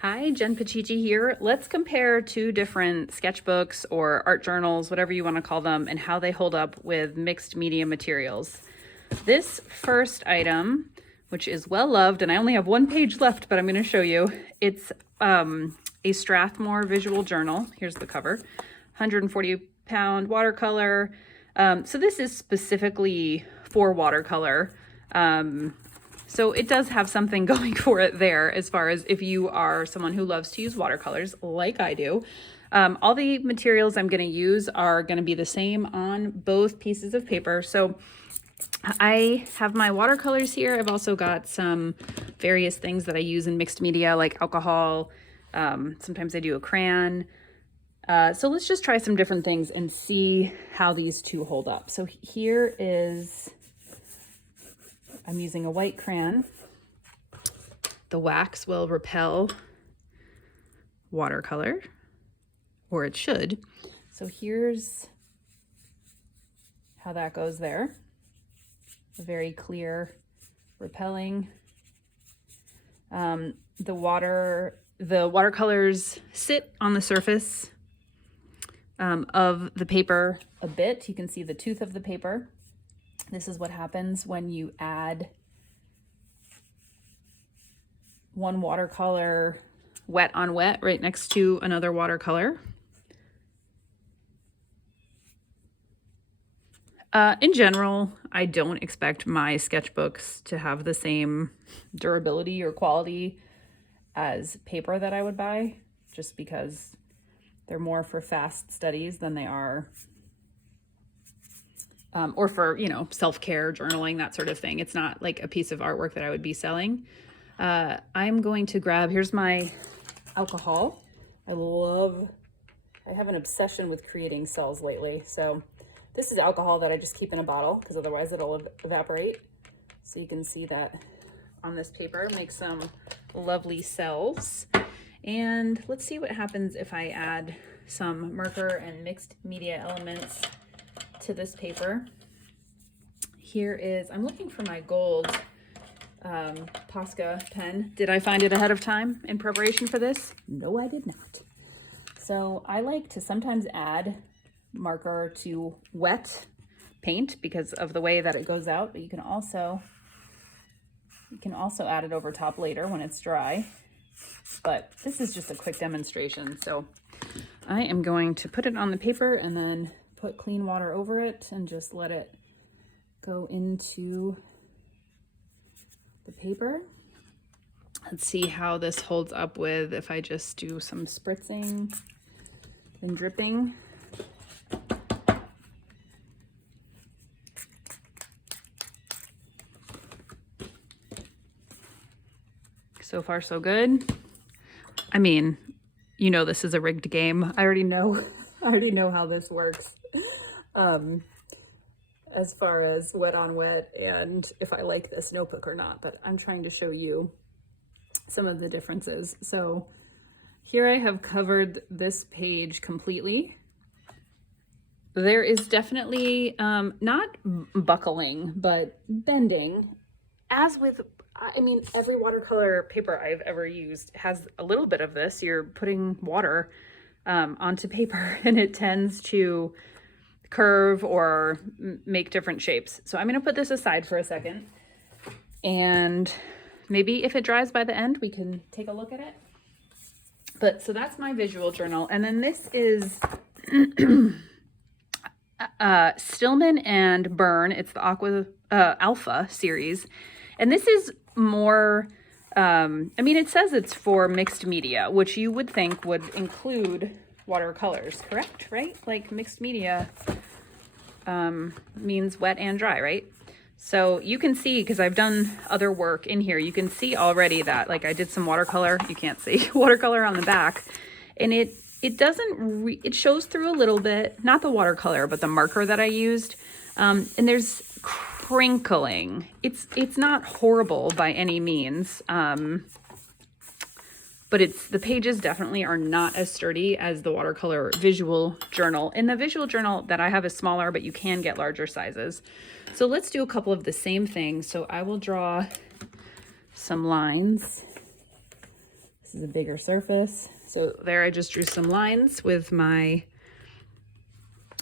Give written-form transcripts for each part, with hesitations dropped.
Hi, Jen Pacici here. Let's compare two different sketchbooks or art journals, whatever you want to call them, and how they hold up with mixed media materials. This first item, which is well loved, and I only have one page left, but I'm going to show you. It's a Strathmore Visual Journal. Here's the cover. 140-pound watercolor. So this is specifically for watercolor. So it does have something going for it there as far as if you are someone who loves to use watercolors like I do. All the materials I'm going to use are going to be the same on both pieces of paper. So I have my watercolors here. I've also got some various things that I use in mixed media like alcohol. Sometimes I do a crayon. So let's just try some different things and see how these two hold up. So here is... I'm using a white crayon. The wax will repel watercolor, or it should. So here's how that goes there. A very clear repelling. The watercolors sit on the surface of the paper a bit. You can see the tooth of the paper. This is what happens when you add one watercolor wet on wet right next to another watercolor. In general, I don't expect my sketchbooks to have the same durability or quality as paper that I would buy, just because they're more for fast studies than they are or for, self-care, journaling, that sort of thing. It's not like a piece of artwork that I would be selling. I'm going to grab, here's my alcohol. I have an obsession with creating cells lately. So this is alcohol that I just keep in a bottle because otherwise it'll evaporate. So you can see that on this paper, make some lovely cells. And let's see what happens if I add some marker and mixed media elements to this paper. Here is, I'm looking for my gold Posca pen. Did I find it ahead of time in preparation for this? No, I did not. So I like to sometimes add marker to wet paint because of the way that it goes out, but you can also add it over top later when it's dry. But this is just a quick demonstration. So I am going to put it on the paper and then put clean water over it and just let it go into the paper. Let's see how this holds up with if I just do some spritzing and dripping. So far, so good. I mean, this is a rigged game. I already know how this works. As far as wet on wet and if I like this notebook or not, but I'm trying to show you some of the differences. So here I have covered this page completely. There is definitely not buckling, but bending. As with, every watercolor paper I've ever used has a little bit of this. You're putting water onto paper and it tends to curve or make different shapes. So I'm going to put this aside for a second, and maybe if it dries by the end, we can take a look at it. But so that's my visual journal. And then this is Stillman and Birn. It's the Alpha Series. And this is more, it says it's for mixed media, which you would think would include watercolors, correct? Right? Like mixed media means wet and dry, right? So you can see, because I've done other work in here, you can see already that like I did some watercolor. You can't see watercolor on the back, and it it shows through a little bit, not the watercolor, but the marker that I used. And there's crinkling. It's not horrible by any means. But the pages definitely are not as sturdy as the watercolor visual journal. And the visual journal that I have is smaller, but you can get larger sizes. So let's do a couple of the same things. So I will draw some lines. This is a bigger surface. So there I just drew some lines with my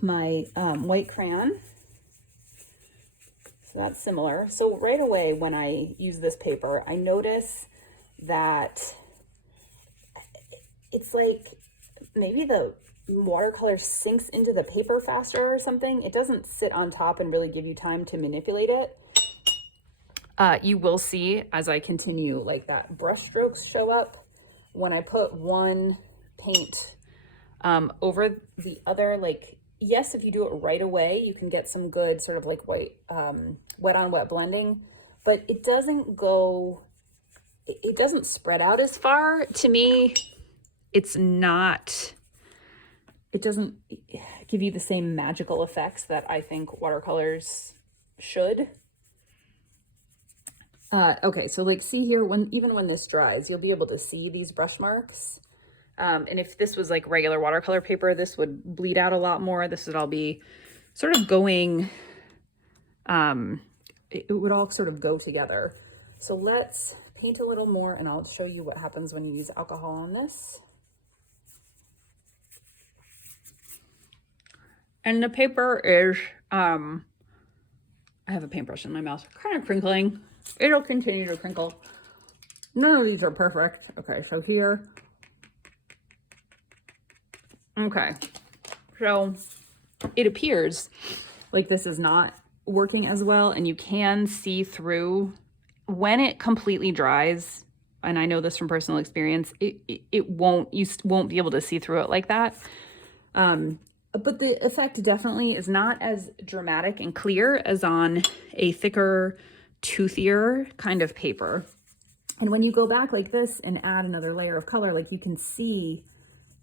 white crayon. So that's similar. So right away when I use this paper, I notice that it's like maybe the watercolor sinks into the paper faster or something. It doesn't sit on top and really give you time to manipulate it. You will see as I continue, like that brush strokes show up when I put one paint over the other. Like, yes, if you do it right away, you can get some good sort of like white, wet on wet blending, but it doesn't go, it doesn't spread out as far. To me, it's not, it doesn't give you the same magical effects that I think watercolors should. Okay, so like see here, even when this dries, you'll be able to see these brush marks. And if this was like regular watercolor paper, this would bleed out a lot more. This would all be sort of going, it would all sort of go together. So let's paint a little more and I'll show you what happens when you use alcohol on this. And the paper is, I have a paintbrush in my mouth, kind of crinkling. It'll continue to crinkle. None of these are perfect. Okay, so here. Okay, so it appears like this is not working as well, and you can see through when it completely dries. And I know this from personal experience, it won't, you won't be able to see through it like that. But the effect definitely is not as dramatic and clear as on a thicker, toothier kind of paper. And when you go back like this and add another layer of color, like you can see,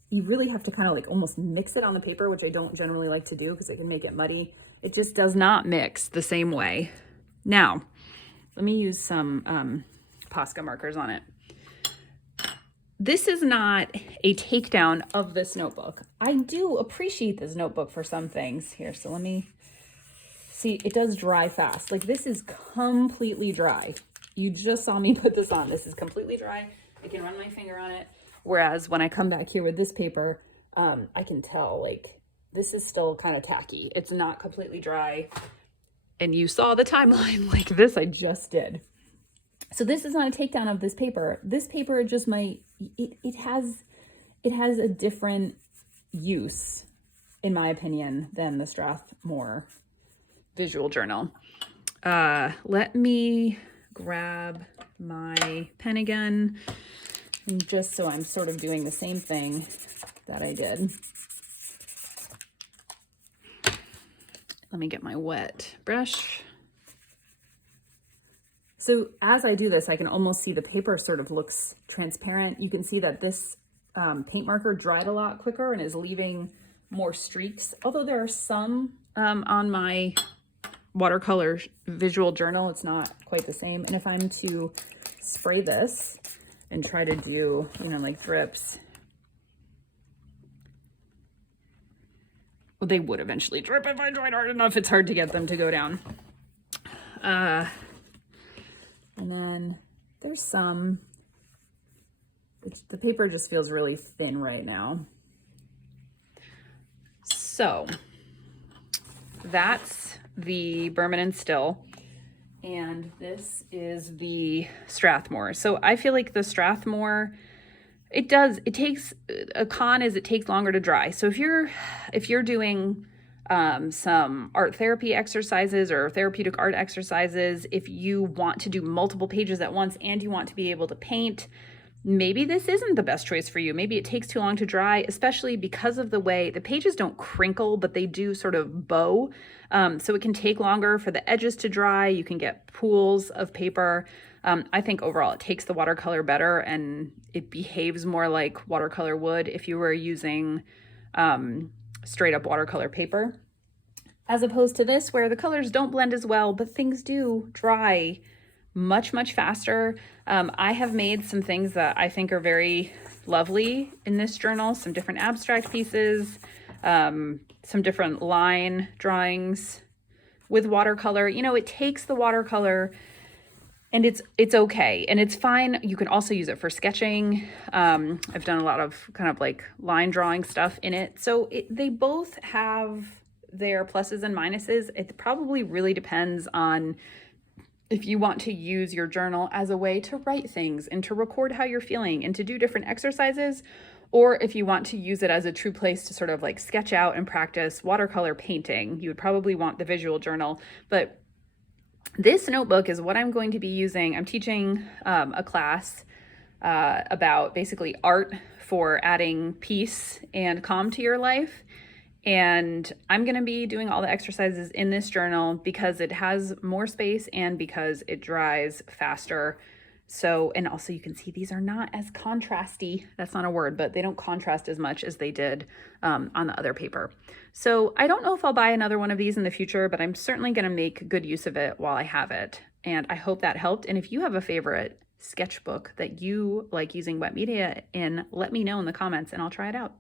you really have to kind of like almost mix it on the paper, which I don't generally like to do because it can make it muddy. It just does not mix the same way. Now, let me use some Posca markers on it. This is not a takedown of this notebook. I do appreciate this notebook for some things here. So let me see, it does dry fast. Like this is completely dry. You just saw me put this on. This is completely dry. I can run my finger on it. Whereas when I come back here with this paper, I can tell like this is still kind of tacky. It's not completely dry. And you saw the timeline like this I just did. So this is not a takedown of this paper. This paper just might, it has a different use, in my opinion, than the Strathmore Visual Journal. Let me grab my pen again, and just so I'm sort of doing the same thing that I did. Let me get my wet brush. So as I do this, I can almost see the paper sort of looks transparent. You can see that this paint marker dried a lot quicker and is leaving more streaks. Although there are some on my watercolor visual journal, it's not quite the same. And if I'm to spray this and try to do, you know, like drips, well, they would eventually drip if I tried hard enough. It's hard to get them to go down. And then there's some, the paper just feels really thin right now. So that's the Berman and Still. And this is the Strathmore. So I feel like the Strathmore, it takes, a con is it takes longer to dry. So if you're doing some art therapy exercises or therapeutic art exercises, if you want to do multiple pages at once and you want to be able to paint, maybe this isn't the best choice for you. Maybe it takes too long to dry, especially because of the way the pages don't crinkle, but they do sort of bow. So it can take longer for the edges to dry. You can get pools of paper. I think overall it takes the watercolor better and it behaves more like watercolor would if you were using straight up watercolor paper, as opposed to this where the colors don't blend as well, but things do dry much, much faster. I have made some things that I think are very lovely in this journal, some different abstract pieces, some different line drawings with watercolor. You know, it takes the watercolor And it's okay, and it's fine. You can also use it for sketching. I've done a lot of kind of like line drawing stuff in it. So they both have their pluses and minuses. It probably really depends on if you want to use your journal as a way to write things and to record how you're feeling and to do different exercises, or if you want to use it as a true place to sort of like sketch out and practice watercolor painting. You would probably want the visual journal, but this notebook is what I'm going to be using. I'm teaching a class about basically art for adding peace and calm to your life. And I'm going to be doing all the exercises in this journal because it has more space and because it dries faster. So, and also you can see these are not as contrasty. That's not a word, but they don't contrast as much as they did on the other paper. So I don't know if I'll buy another one of these in the future, but I'm certainly going to make good use of it while I have it. And I hope that helped. And if you have a favorite sketchbook that you like using wet media in, let me know in the comments and I'll try it out.